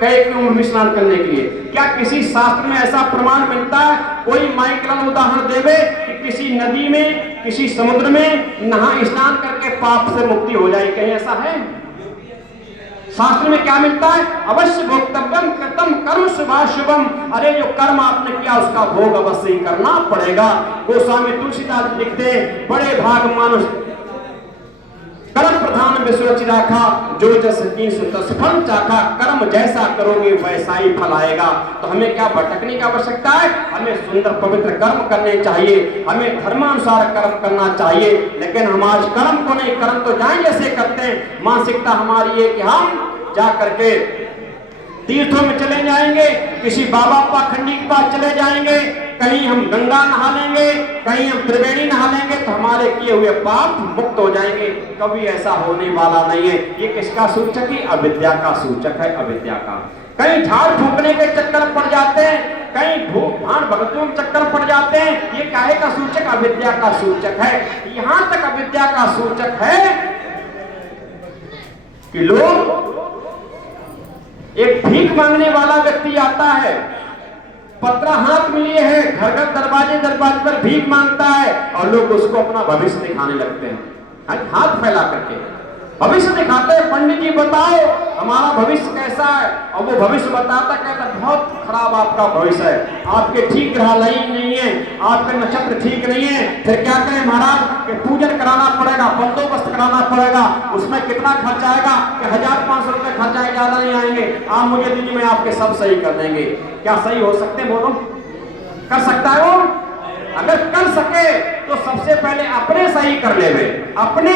गए कुंभ में स्नान करने के लिए। क्या किसी शास्त्र में ऐसा प्रमाण मिलता है, कोई माइक्रोन उदाहरण देवे कि किसी नदी में, किसी समुद्र में नहा स्नान करके पाप से मुक्ति हो जाए? कहीं ऐसा है? शास्त्र में क्या मिलता है, अवश्य भोक्तव्यम कृतम कर्म शुभाशुभम। अरे जो कर्म आपने किया उसका भोग अवश्य ही करना पड़ेगा। गोस्वामी तुलसीदास लिखते हैं, बड़े भाग मानुष कर्म प्रधान विश्व चिराखा, जो जस कींस तस फल चाखा, कर्म जैसा करोगे वैसा ही फल आएगा। तो हमें क्या भटकने की आवश्यकता है? हमें सुंदर पवित्र कर्म करने चाहिए, हमें धर्मानुसार कर्म करना चाहिए। लेकिन हम आज कर्म को नहीं, कर्म तो जाए जैसे करते हैं। मानसिकता हमारी है कि हम जा करके तीर्थों में चले जाएंगे, किसी बाबा पाखंडी के पास चले जाएंगे, कहीं हम गंगा नहा लेंगे, कहीं हम त्रिवेणी नहा लेंगे, तो हमारे किए हुए पाप मुक्त हो जाएंगे। कभी ऐसा होने वाला नहीं है। ये किसका सूचक है? अविद्या का सूचक है, अविद्या का। कहीं झाड़ फूकने के चक्कर पड़ जाते हैं, कहीं भूख भाण भगतियों के चक्कर पड़ जाते हैं। ये काहे का सूचक? अविद्या का सूचक है। यहां तक अविद्या का सूचक है कि लोग, एक भीख मांगने वाला व्यक्ति आता है, पत्रा हाथ में लिए है, घर घर दरवाजे दरवाजे पर भीख मांगता है, और लोग उसको अपना भविष्य दिखाने लगते हैं, हाथ फैला करके भविष्य दिखाते हैं। पंडित जी बताओ हमारा भविष्य कैसा है? और वो भविष्य बताता, कहता बहुत खराब आपका भविष्य है, आपके ठीक ग्रह नहीं है, आपके नक्षत्र ठीक नहीं है। फिर क्या करें महाराज? कि पूजन कराना पड़ेगा, बंदोबस्त कराना पड़ेगा, उसमें कितना खर्च आएगा? कि 1500 रुपए खर्च आएगा, ज्यादा नहीं आएंगे। आप मुझे दीजिए, मैं आपके सब सही कर देंगे। क्या सही हो सकते? बोलो, कर सकता है वो? अगर कर सके तो सबसे पहले अपने सही कर ले। अपने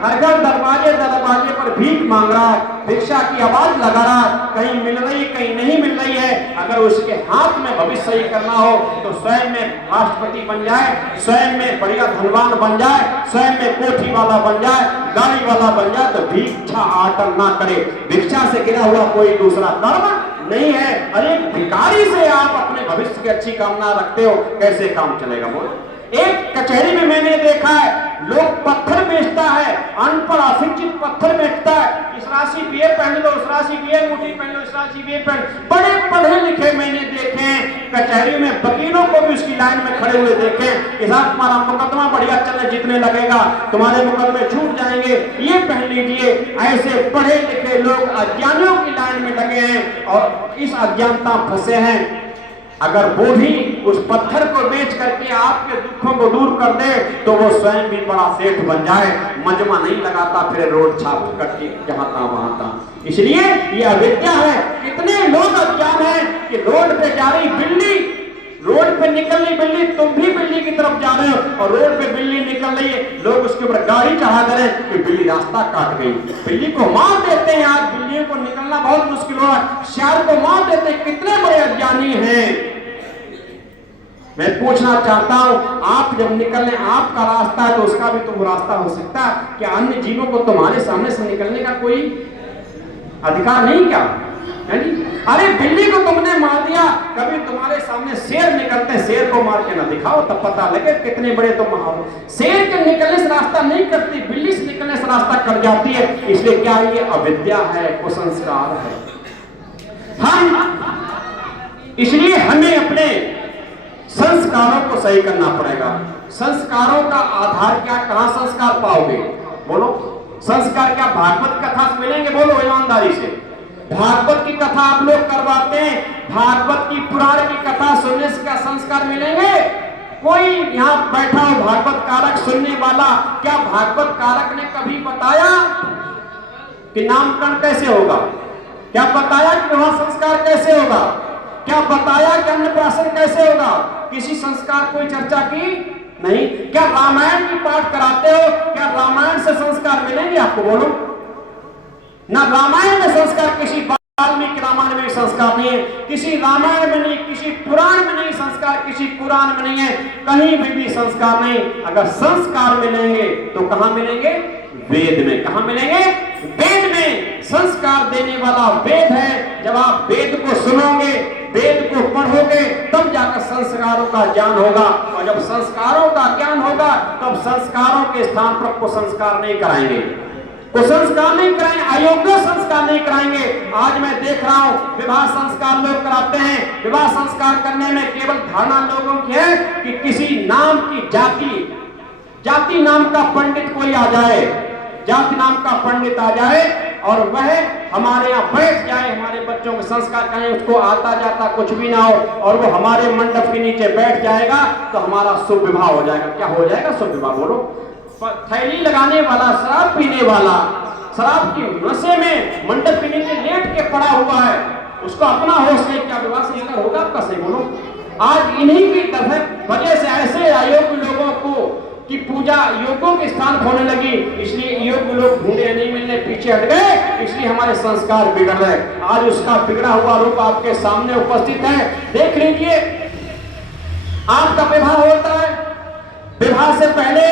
घर घर दरवाजे दरवाजे पर भीख मांग रहा है, भिक्षा की आवाज लगा रहा है, कहीं मिल रही कहीं नहीं मिल रही है। अगर उसके हाथ में भविष्य सही करना हो तो स्वयं में राष्ट्रपति बन जाए, स्वयं में बढ़िया धनवान बन जाए, स्वयं में कोठी वाला बन जाए, गाड़ी वाला बन जाए, तो भिक्षा आटन ना करे। भिक्षा से गिरा हुआ कोई दूसरा धर्म नहीं है। अरे भिखारी से आप अपने भविष्य की अच्छी कामना रखते हो, कैसे काम चलेगा? बोलो। एक कचहरी में मैंने देखा है, लोग पत्थर बेचता है, अनपढ़ अशिक्षित पत्थर बेचता है। इस राशि पे पहन लो, उस राशि पे मुट्ठी पहन लो, इस राशि पे पहन। बड़े पढ़े लिखे मैंने देखे हैं कचहरी में, वकीलों को भी उसकी लाइन में खड़े हुए देखे कि साहब तुम्हारा मुकदमा बढ़िया चलने जितने लगेगा, तुम्हारे मुकदमे छूट जाएंगे, ये पहन लीजिए। ऐसे पढ़े लिखे लोग अज्ञानियों की लाइन में लगे हैं और इस अज्ञानता फंसे हैं। अगर वो भी उस पत्थर को बेच करके आपके दुखों को दूर कर दे तो वो स्वयं भी बड़ा सेठ बन जाए, मजमा नहीं लगाता फिर रोड छाप करके जहां था वहां था। इसलिए ये अविद्या है। कितने लोग अज्ञान है कि रोड पे जा रही बिल्ली, रोड पे निकल रही बिल्ली, तुम भी बिल्ली की तरफ जा रहे हो और रोड पे बिल्ली निकल रही है, लोग उसके ऊपर गाड़ी चढ़ा दे रहे हैं कि बिल्ली रास्ता काट गई, बिल्ली को मार देते हैं। आज बिल्लियों को निकलना बहुत मुश्किल हो रहा है, शेर को मार देते हैं। कितने बड़े अज्ञानी हैं। मैं पूछना चाहता हूं, आप जब निकलने आपका रास्ता है तो उसका भी तो रास्ता हो सकता है। क्या अन्य जीवों को तुम्हारे सामने से निकलने का कोई अधिकार नहीं? क्या अरे बिल्ली को तुमने मार दिया, कभी तुम्हारे सामने शेर निकलते, शेर को मार के ना दिखाओ तब पता लगे कितने बड़े तुम हो। शेर के निकलने से रास्ता नहीं करती, बिल्ली से निकलने से रास्ता कट जाती है। इसलिए क्या ये अविद्या है, कुसंस्कार है। इसलिए हमें अपने संस्कारों को सही करना पड़ेगा। संस्कारों का आधार क्या? कहां संस्कार पाओगे? बोलो। संस्कार क्या भागवत कथा से मिलेंगे? बोलो ईमानदारी से। भागवत की कथा आप लोग करवाते हैं, भागवत की पुराण की कथा सुनने से क्या संस्कार मिलेंगे? कोई यहाँ बैठा हो भागवत कारक सुनने वाला, क्या भागवत कारक ने कभी बताया कि नामकरण कैसे होगा? क्या बताया कि विवाह संस्कार कैसे होगा? क्या बताया कि अन्नप्राशन कैसे होगा? किसी संस्कार कोई चर्चा की नहीं। क्या रामायण की पाठ कराते हो? क्या रामायण से संस्कार मिलेंगे आपको? बोलो ना। रामायण में संस्कार, किसी वाल्मीकि रामायण में संस्कार नहीं है, किसी रामायण में नहीं, किसी पुराण में नहीं संस्कार, किसी कुरान में नहीं है, कहीं भी संस्कार नहीं। अगर संस्कार मिलेंगे तो कहां मिलेंगे? वेद में। कहां मिलेंगे? वेद में। संस्कार देने वाला वेद है। जब आप वेद को सुनोगे, वेद को पढ़ोगे, तब जाकर संस्कारों का ज्ञान होगा। और जब संस्कारों का ज्ञान होगा तब संस्कारों के स्थान पर कुसंस्कार नहीं कराएंगे, कुसंस्कार नहीं कराएंगे, अयोग्य संस्कार नहीं कराएंगे। आज मैं देख रहा हूं विवाह संस्कार लोग कराते हैं। विवाह संस्कार करने में केवल धारणा लोगों की है कि किसी नाम की जाति नाम का पंडित कोई आ जाए, जाति नाम का पंडित आ जाए और वह हमारे यहाँ बैठ जाए, हमारे बच्चों के संस्कार करें, उसको आता जाता कुछ भी ना हो और वो हमारे मंडप के नीचे बैठ जाएगा तो हमारा शुभ विवाह हो जाएगा। क्या हो जाएगा? शुभ विवाह। बोलो। थैली लगाने वाला, शराब पीने वाला, शराब की नशे में मंडप के नीचे लेट के पड़ा हुआ है, उसको अपना होश नहीं, क्या विवाह संस्कार होगा आपका? सही बोलो। आज इन्हीं की वजह से ऐसे अयोग्य लोगों को की पूजा योगों के स्थान होने लगी, इसलिए योग्य लोग ढूंढे नहीं मिलने, पीछे हट गए, इसलिए हमारे संस्कार बिगड़ गए। आज उसका बिगड़ा हुआ रूप आपके सामने उपस्थित है, देख लीजिए। आपका विवाह होता है, विवाह से पहले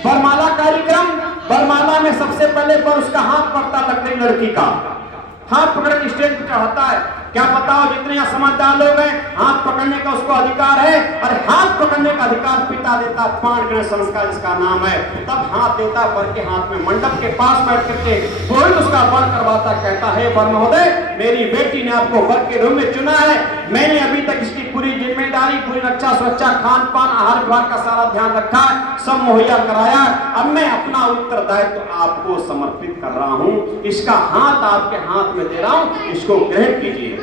वरमाला कार्यक्रम, वरमाला में सबसे पहले पर उसका हाथ पड़ता लगती लड़की का, हाथ पकड़ के स्टेज पर चढ़ाता है। क्या बताओ, जितने यहाँ समझदार लोग हैं, हाथ पकड़ने का उसको अधिकार है, और हाथ पकड़ने का अधिकार पिता देता, पाणग्रहण संस्कार जिसका नाम है, तब हाथ देता वर के हाथ में, मंडप के पास बैठ करके पुरोहित उसका वर करवाता, कहता है वर महोदय, मेरी बेटी ने आपको वर के रूप में चुना है, मैंने अभी तक इसकी पूरी जिम्मेदारी, पूरी रक्षा सुरक्षा, खान पान, आहार विभाग का सारा ध्यान रखा, सब मुहैया कराया, अब मैं अपना उत्तरदायित्व आपको समर्पित कर रहा हूं, इसका हाथ आपके हाथ में दे रहा हूं, इसको ग्रहण कीजिए।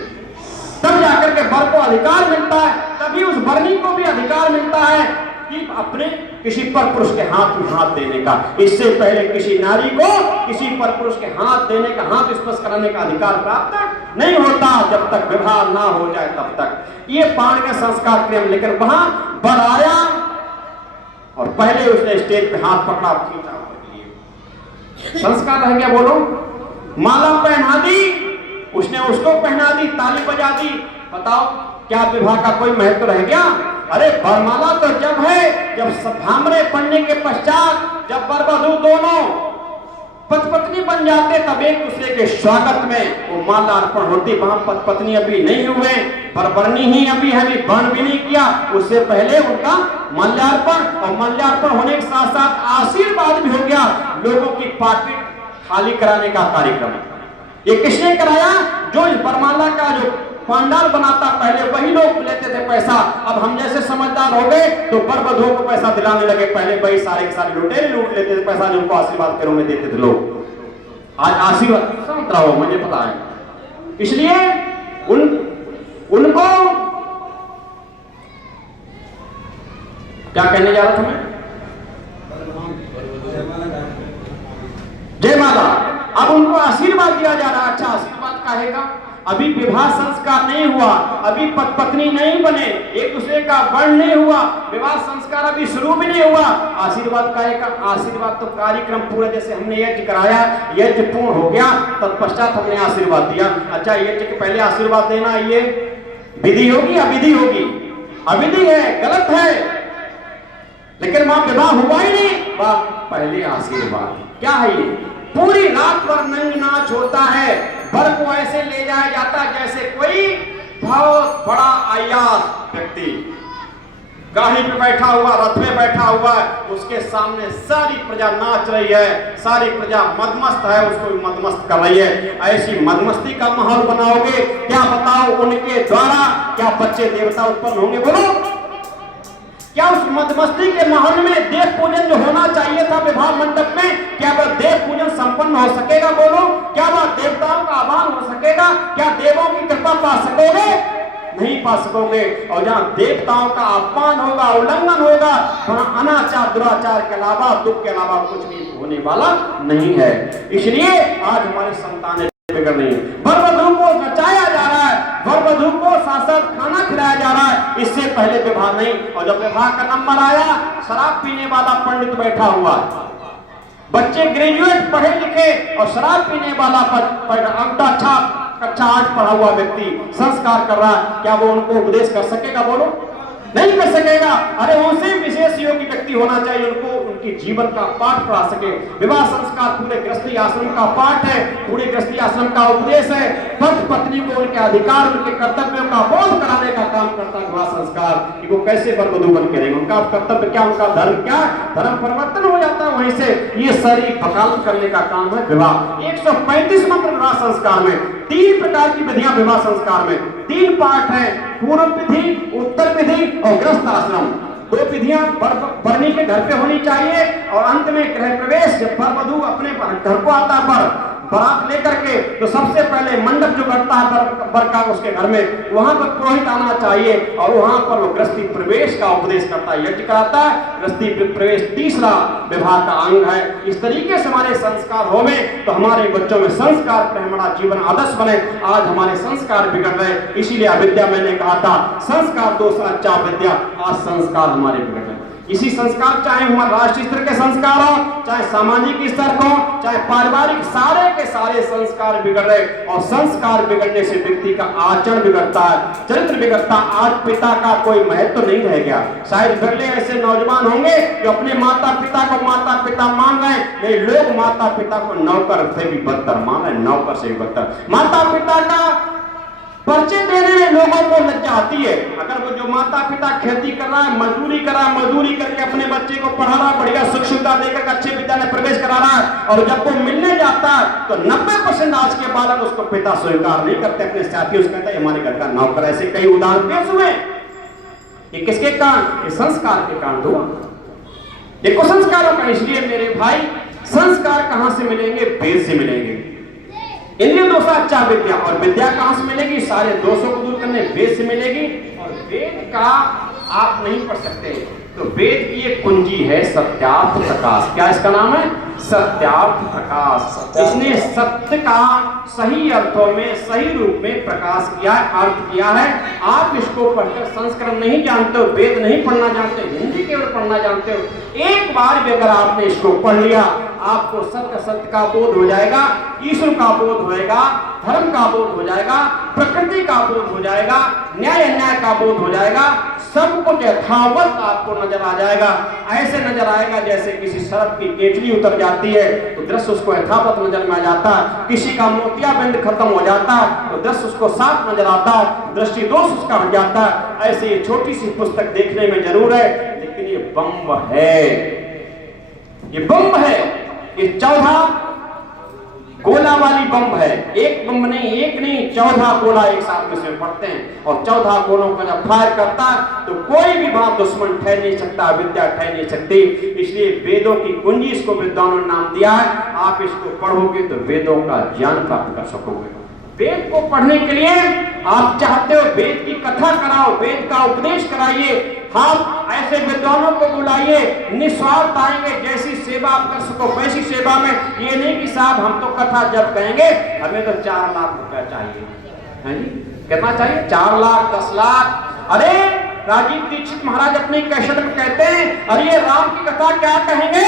तब जाकर के वर को अधिकार मिलता है, तभी उस वर्णी को भी अधिकार मिलता है कि अपने किसी पर पुरुष के हाथ में हाथ देने का। इससे पहले किसी नारी को किसी पर पुरुष के हाथ देने का, हाथ स्पर्श कराने का अधिकार प्राप्त नहीं होता जब तक विवाह ना हो जाए तब तक। ये पाणिग्रहण संस्कार प्रेम, लेकिन वहां वर आया और पहले उसने स्टेज पे हाथ पकड़ा, खींचा, संस्कार रह गया। बोलो, माला पहना दी, उसने उसको पहना दी, ताली बजा दी, बताओ क्या विवाह का कोई महत्व रह गया? अरे वरमाला तो जब है, जब भामरे पड़ने के पश्चात, जब वर वधू दोनों पति पत्नी बन जाते, तब एक दूसरे के स्वागत में वो माला अर्पण होती। वहां पति पत्नी अभी नहीं हुए, वरवर्णी ही अभी है, अभी बन भी नहीं किया, उससे पहले उनका माल्यार्पण, और माल्यार्पण होने के साथ साथ आशीर्वाद भी हो गया। लोगों की पाकिट खाली कराने का कार्यक्रम ये किसने कराया? जो इस वरमाला का जो पंडाल बनाता, पहले वही लोग लेते थे पैसा। अब हम जैसे समझदार हो गए तो वर वधू को पैसा दिलाने लगे, पहले वही सारे के सारे लुटेरे लूट लेते थे पैसा, जिनको आशीर्वाद के रूप में देते थे लोग। आज आशीर्वाद समझ रहा हो, मुझे पता है, इसलिए उनको क्या कहने जा रहा था मैं? जयमाला। अब उनको आशीर्वाद दिया जा रहा है। अच्छा, आशीर्वाद काहेगा? अभी विवाह संस्कार नहीं हुआ, अभी पति पत्नी नहीं बने, एक दूसरे का वर्ण नहीं हुआ, विवाह संस्कार अभी शुरू भी नहीं हुआ, आशीर्वाद काहेगा? आशीर्वाद तो कार्यक्रम पूरा, जैसे हमने यज्ञ कराया, यज्ञ पूर्ण हो गया, तत्पश्चात हमने आशीर्वाद दिया। अच्छा, यज्ञ के पहले आशीर्वाद देना ये विधि होगी, अविधि होगी? अविधि है, गलत है, लेकिन वहां विवाह हुआ ही नहीं, वाह, पहले आशीर्वाद। क्या है ये? पूरी रात भर नंग नाच होता है, वर को ऐसे ले जाया जाता जैसे कोई बहुत बड़ा अय्याश व्यक्ति गाड़ी पे बैठा हुआ, रथ में बैठा हुआ है, उसके सामने सारी प्रजा नाच रही है, सारी प्रजा मदमस्त है, उसको भी मदमस्त कर रही है। ऐसी मदमस्ती का माहौल बनाओगे, क्या बताओ, उनके द्वारा क्या बच्चे देवता उत्पन्न होंगे? बोलो, क्या उस मदमस्ती के माहौल में देव पूजन जो होना चाहिए था विवाह मंडप में, क्या वह देव पूजन संपन्न हो सकेगा? बोलो, क्या वह देवताओं का आह्वान हो सकेगा? क्या देवों की कृपा पा सकोगे? नहीं पा सकोगे। और जहां देवताओं का अपमान होगा, उल्लंघन होगा, वहां अनाचार दुराचार के अलावा, दुख के अलावा कुछ भी होने वाला नहीं है। इसलिए आज हमारे संतानें बिगड़ रही है। वर वधू को नचाया जा रहा है, वर वधू को साथ साथ खाना खिलाया जा रहा है, इससे पहले विवाह नहीं। और जब विवाह का नंबर आया, शराब पीने वाला पंडित बैठा हुआ, बच्चे ग्रेजुएट पढ़े लिखे और शराब पीने वाला अच्छा कक्षा 8 पढ़ा हुआ व्यक्ति संस्कार कर रहा है, क्या वो उनको उपदेश कर सकेगा? बोलो, नहीं कर सकेगा। अरे उनसे विशेष योग्य व्यक्ति होना चाहिए, उनको उनके जीवन का पाठ पढ़ा सके। विवाह संस्कार पूरे गृहस्थी आश्रम का पाठ है, पूरे गृहस्थी आश्रम का उपदेश है। पति पत्नी को उनके अधिकार, उनके कर्तव्यों का बोध कराने का काम करता है विवाह संस्कार, कि वो कैसे वर वधू बन के रहेंगे, उनका कर्तव्य क्या, उनका धर्म क्या, धर्म परिवर्तन हो जाता है वहीं से। ये सारी वकालत करने का काम है विवाह। 135 मंत्र विवाह संस्कार में, 3 प्रकार की विधियां विवाह संस्कार में, 3 पाठ है, पूर्व विधि, उत्तर विधि और गृहस्थ आश्रम। 2 विधियां वर्णी के घर पे होनी चाहिए, और अंत में गृह प्रवेश, जब वर वधू अपने घर को आता पर बारात लेकर के, तो सबसे पहले मंडप जो करता है बर का उसके घर में, वहां पर पुरोहित आना चाहिए और वहां पर वो गृहस्थी प्रवेश का उपदेश करता है, यज्ञ कराता है। गृहस्थी प्रवेश तीसरा विवाह का अंग है। इस तरीके से हमारे संस्कार होवे तो हमारे बच्चों में संस्कार पर हमारा जीवन आदर्श बने। आज हमारे संस्कार बिगड़ रहे, इसीलिए अविद्या मैंने कहा था संस्कार दोष अच्छा विद्या, आज संस्कार हमारे बिगड़ रहे। इसी संस्कार, चाहे हमारे राष्ट्रीय स्तर के संस्कार हो, चाहे सामाजिक स्तर को, चाहे पारिवारिक, सारे के सारे संस्कार बिगड़ रहे। और संस्कार बिगड़ने से व्यक्ति का आचरण बिगड़ता है, चरित्र बिगड़ता। आज पिता का कोई महत्व तो नहीं रह गया। शायद बिरले ऐसे नौजवान होंगे जो अपने माता पिता को माता पिता मान रहे हैं, नहीं लोग माता पिता को नौकर से भी बदतर मान रहे, नौकर से भी बदतर। माता पिता का परिचय देने में लोगों को लज्जा आती है। अगर वो जो माता पिता खेती कर रहा है, मजदूरी कर रहा है, मजदूरी करके अपने बच्चे को पढ़ा रहा है, बढ़िया सुख सुविधा देकर अच्छे विद्यालय प्रवेश करा रहा है, और जब वो मिलने जाता है तो 90% आज के बालक उसको पिता स्वीकार नहीं करते, अपने साथी उसको कहता है हमारे घर का नौकर। ऐसे कई उदाहरण पेश हुए। ये किसके कारण? ये संस्कार के कारण हुआ, ये कुसंस्कारों का। इसलिए मेरे भाई, संस्कार कहां से मिलेंगे? वेद से मिलेंगे। इंद्रिय दोषा अच्छा विद्या, और विद्या कहां से मिलेगी? सारे दोषों को दूर करने वेद से मिलेगी। और वेद का आप नहीं पढ़ सकते, तो वेद की एक कुंजी है सत्यार्थ प्रकाश। क्या इसका नाम है? सत्यार्थ प्रकाश। इसने सत्य का सही अर्थों में, सही रूप में प्रकाश किया है, अर्थ किया है। आप इसको पढ़कर संस्कृत नहीं जानते हो, वेद नहीं पढ़ना जानते, हिंदी केवल पढ़ना जानते हो, एक बार भी अगर आपने इसको पढ़ लिया, आपको सत्य सत्य का बोध हो जाएगा, ईश्वर का बोध होएगा, धर्म का बोध हो जाएगा, प्रकृति का बोध हो जाएगा, न्याय अन्याय का बोध हो जाएगा, सब कुछ यथावत आपको नजर आ जाएगा। ऐसे नजर आएगा जैसे किसी सरफ की केचली उतर जाती है तो दृश्य उसको यथावत नजर में आ जाता है। किसी का मोतियाबिंद खत्म हो जाता है तो दृश्य उसको साफ नजर आता है, दृष्टि दोष उसका हट जाता है। ऐसे ये छोटी सी पुस्तक देखने में जरूर है, लेकिन ये बम्ब है, ये बम्ब है। ये 14 गोला वाली बम है। एक बम नहीं, एक नहीं, 14 गोला एक साथ में से पड़ते हैं, और 14 गोलों को जब फायर करता है तो कोई भी वहां दुश्मन ठहर नहीं सकता, विद्या ठहर नहीं सकती। इसलिए वेदों की कुंजी इसको विद्वानों ने नाम दिया है। आप इसको पढ़ोगे तो वेदों का ज्ञान प्राप्त कर सकोगे। वेद को पढ़ने के लिए आप चाहते हो वेद की कथा कराओ, वेद का उपदेश कराइए, आप ऐसे विद्वानों को बुलाइए, निस्वार्थ आएंगे, जैसी सेवा आप कर सको वैसी सेवा में। ये नहीं कि साहब हम तो कथा जब कहेंगे हमें तो 4 लाख रुपया चाहिए, है जी, कितना चाहिए? 4 लाख 10 लाख। अरे राजीव दीक्षित महाराज अपने कैसेट में कहते हैं, अरे ये राम की कथा क्या कहेंगे,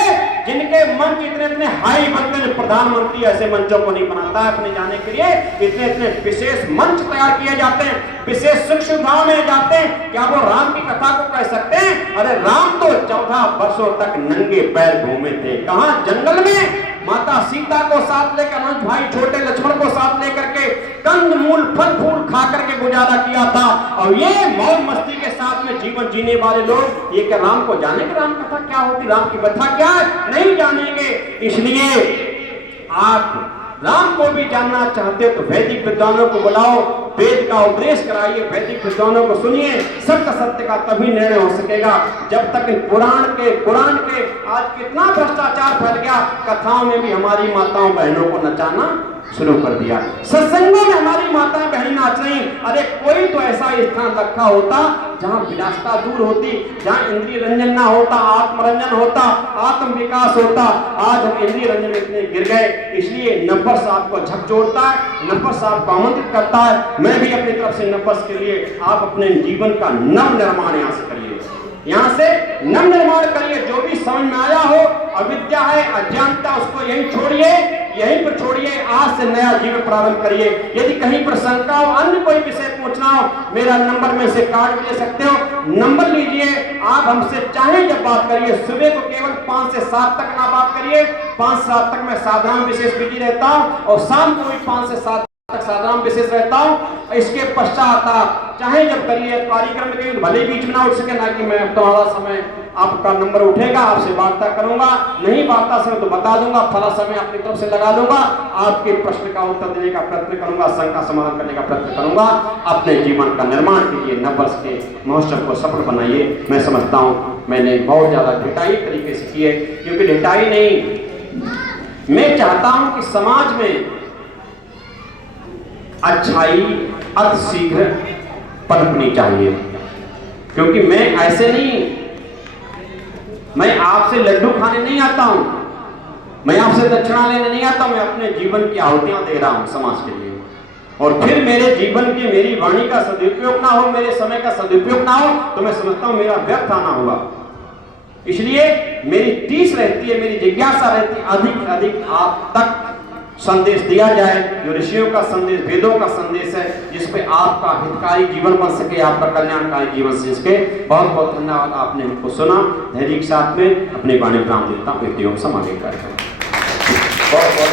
जिनके मंच इतने इतने हाई बनते हैं। प्रधानमंत्री ऐसे मंचों को नहीं बनाता है अपने जाने के लिए, इतने इतने विशेष मंच तैयार किए जाते हैं, विशेष सुख सुविधाओं में जाते हैं। क्या वो राम की कथा को कह सकते हैं? अरे राम तो 14 वर्षों तक नंगे पैर घूमे थे। कहां? जंगल में। माता सीता को साथ लेकर, अनुज भाई छोटे लक्ष्मण को साथ लेकर के कंद मूल फल फूल खा करके गुजारा किया था। और ये मौज मस्ती के साथ में जीवन जीने वाले लोग, ये क्या राम को जानेंगे? राम कथा क्या होती, राम की कथा क्या है? नहीं जानेंगे। इसलिए आप राम को भी जानना चाहते हो तो वैदिक विद्वानों को बुलाओ, वेद का उपदेश कराइए, वैदिक विद्वानों को सुनिए। सत्य सत्य का तभी निर्णय हो सकेगा जब तक कुरान के आज कितना भ्रष्टाचार फैल गया। कथाओं में भी हमारी माताओं बहनों को नचाना शुरू कर दिया, सत्संगों में हमारी माताएं बहनी नाच रही। अरे कोई तो ऐसा स्थान रखा होता जहां विलासता दूर होती, जहां इंद्रिय रंजन ना होता, आत्मरंजन होता, आत्म विकास होता। आज हम इंद्रिय रंजन में इतने गिर गए। इसलिए नब्बस साहब को झकझोरता है, नब्बस साहब को आमंत्रित करता है। मैं भी अपनी तरफ से नब्बस के लिए आप अपने जीवन का नव निर्माण यहाँ से करिए, यहाँ से नव निर्माण करिए। जो भी समझ में आया हो, अविद्या है, अज्ञानता, उसको यहीं छोड़िए, यहीं पर छोड़िए। आज से नया जीवन प्रारंभ करिए। यदि कहीं पर शंका हो, अन्य कोई विषय पूछना हो, मेरा नंबर में से कार्ड ले सकते हो, नंबर लीजिए। आप हमसे चाहे जब बात करिए, सुबह को केवल 5 से 7 तक ना बात करिए। 5 से 7 तक मैं साधारण विशेष बिजी रहता हूँ, और शाम को भी 5 से 7 तक साधारण विशेष रहता हूँ। इसके पश्चात आप चाहे जब करिए, कार्यक्रम में भले बीच में ना उठ सके, ना कि मैं तुम्हारा समय, आपका नंबर उठेगा, आपसे वार्ता करूंगा, नहीं वार्ता समय तो बता दूंगा, फला समय अपनी तरफ से लगा दूंगा, आपके प्रश्न का उत्तर देने का प्रयत्न करूंगा, शंका समाधान करने का प्रयत्न करूंगा। अपने जीवन का निर्माण कीजिए, नववर्ष के महोत्सव को सफल बनाइए। मैं समझता हूँ मैंने बहुत ज्यादा ढिठाई तरीके से की है, क्योंकि ढिठाई नहीं, मैं चाहता हूं कि समाज में अच्छाई अतिशीघ्र पनपनी चाहिए, क्योंकि मैं ऐसे नहीं, मैं आपसे लड्डू खाने नहीं आता हूं, मैं आपसे दक्षिणा लेने नहीं आता, मैं अपने जीवन की आहुतियां दे रहा हूं समाज के लिए। और फिर मेरे जीवन की, मेरी वाणी का सदुपयोग ना हो, मेरे समय का सदुपयोग ना हो, तो मैं समझता हूं मेरा व्यर्थ आना होगा। इसलिए मेरी टीस रहती है, मेरी जिज्ञासा रहती है, अधिक अधिक आप तक संदेश दिया जाए, जो ऋषियों का संदेश, वेदों का संदेश है, जिसपे आपका हितकारी जीवन बन सके, आपका कल्याणकारी जीवन से सके। बहुत बहुत धन्यवाद, आपने हमको सुना। धैर्य के साथ में अपने वाणी विराम देता हूं। व्यक्तियों को समाप्त कार्यक्रम। बहुत बहुत